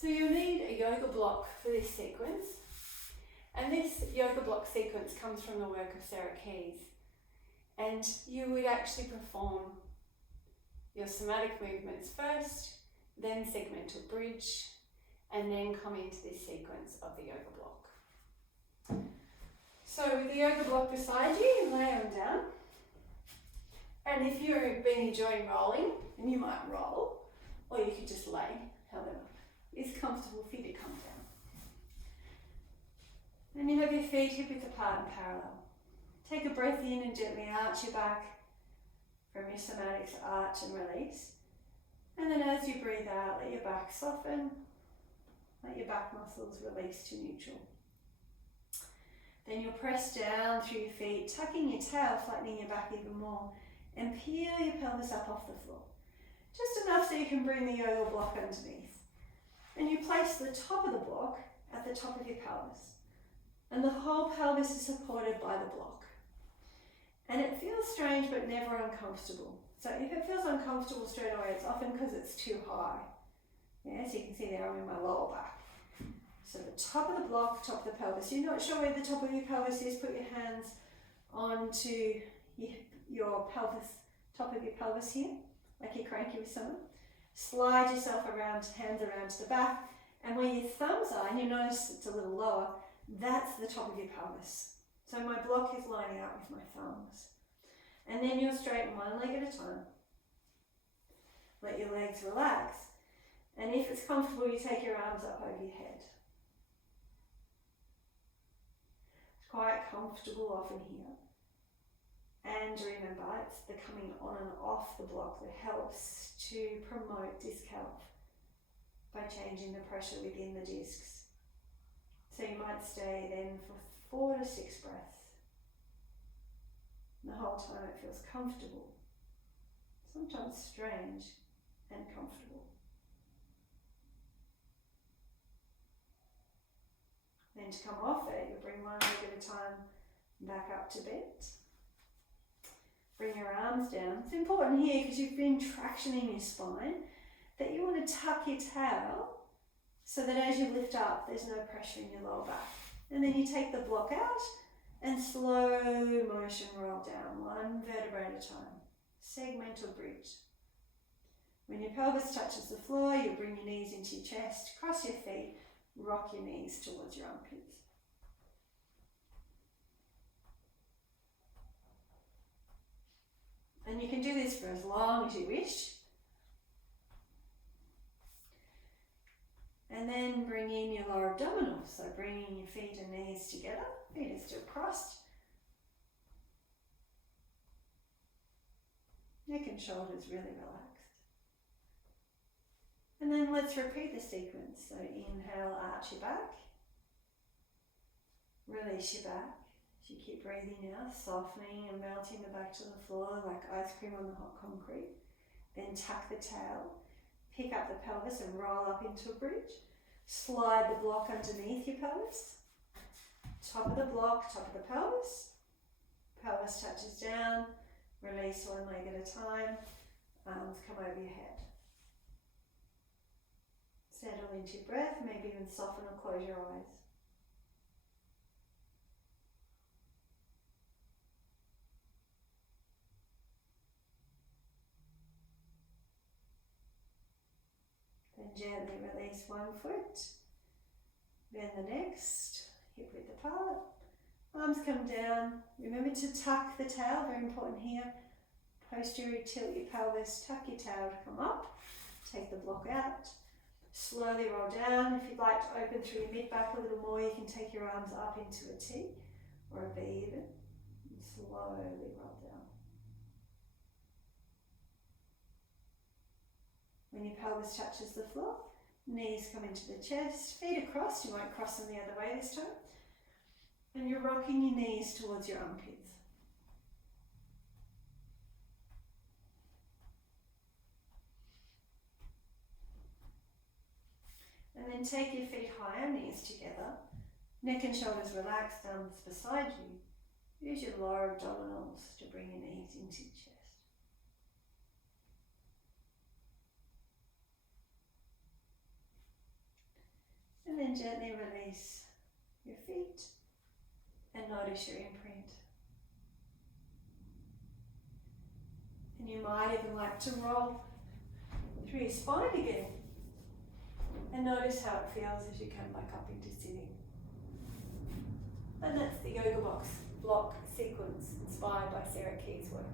So you'll need a yoga block for this sequence. And this yoga block sequence comes from the work of Sarah Keys. And you would actually perform your somatic movements first, then segmental bridge, and then come into this sequence of the yoga block. So with the yoga block beside you, lay on down. And if you've been enjoying rolling, and you might roll, or you could just lay, however is comfortable for you to come down. Then you have your feet hip width apart and parallel. Take a breath in and gently arch your back from your somatics, arch and release. And then as you breathe out, let your back soften, let your back muscles release to neutral. Then you'll press down through your feet, tucking your tail, flattening your back even more, and peel your pelvis up off the floor. Just enough so you can bring the yoga block underneath. And you place the top of the block at the top of your pelvis. And the whole pelvis is supported by the block. And it feels strange but never uncomfortable. So if it feels uncomfortable straight away, it's often because it's too high. Yeah, so you can see there I'm in my lower back. So the top of the block, top of the pelvis. You're not sure where the top of your pelvis is, put your hands onto your pelvis, top of your pelvis here, like you're cranky with someone. Slide yourself around, hands around to the back, and where your thumbs are, and you notice it's a little lower, that's the top of your pelvis. So my block is lining up with my thumbs. And then you'll straighten one leg at a time. Let your legs relax. And if it's comfortable, you take your arms up over your head. It's quite comfortable often here. And remember, it's the coming on and off the block that helps to promote disc health by changing the pressure within the discs. So you might stay then for 4 to 6 breaths. And the whole time it feels comfortable, sometimes strange and comfortable. Then to come off it, you'll bring one leg at a time back up to bent. Bring your arms down. It's important here because you've been tractioning your spine that you want to tuck your tail so that as you lift up, there's no pressure in your lower back. And then you take the block out and slow motion roll down, one vertebrae at a time. Segmental bridge. When your pelvis touches the floor, you bring your knees into your chest, cross your feet, rock your knees towards your armpits. And you can do this for as long as you wish. And then bring in your lower abdominals, so bringing your feet and knees together, feet are still crossed. Neck and shoulders really relaxed. And then let's repeat the sequence. So inhale, arch your back. Release your back. So you keep breathing now, softening and melting the back to the floor like ice cream on the hot concrete. Then tuck the tail. Pick up the pelvis and roll up into a bridge. Slide the block underneath your pelvis. Top of the block, top of the pelvis. Pelvis touches down. Release one leg at a time. Arms come over your head. Settle into your breath, maybe even soften or close your eyes. Then gently release one foot, then the next, hip width apart, arms come down. Remember to tuck the tail, very important here. Posterior tilt your pelvis, tuck your tail to come up, take the block out. Slowly roll down. If you'd like to open through your mid-back a little more, you can take your arms up into a T or a V even, and slowly roll down. When your pelvis touches the floor, knees come into the chest, feet across, you might cross them the other way this time, and you're rocking your knees towards your armpits. And then take your feet higher, knees together, neck and shoulders relaxed, arms beside you. Use your lower abdominals to bring your knees into your chest. then gently release your feet and notice your imprint. And you might even like to roll through your spine again and notice how it feels as you come back up into sitting. And that's the yoga box block sequence inspired by Sarah Key's work.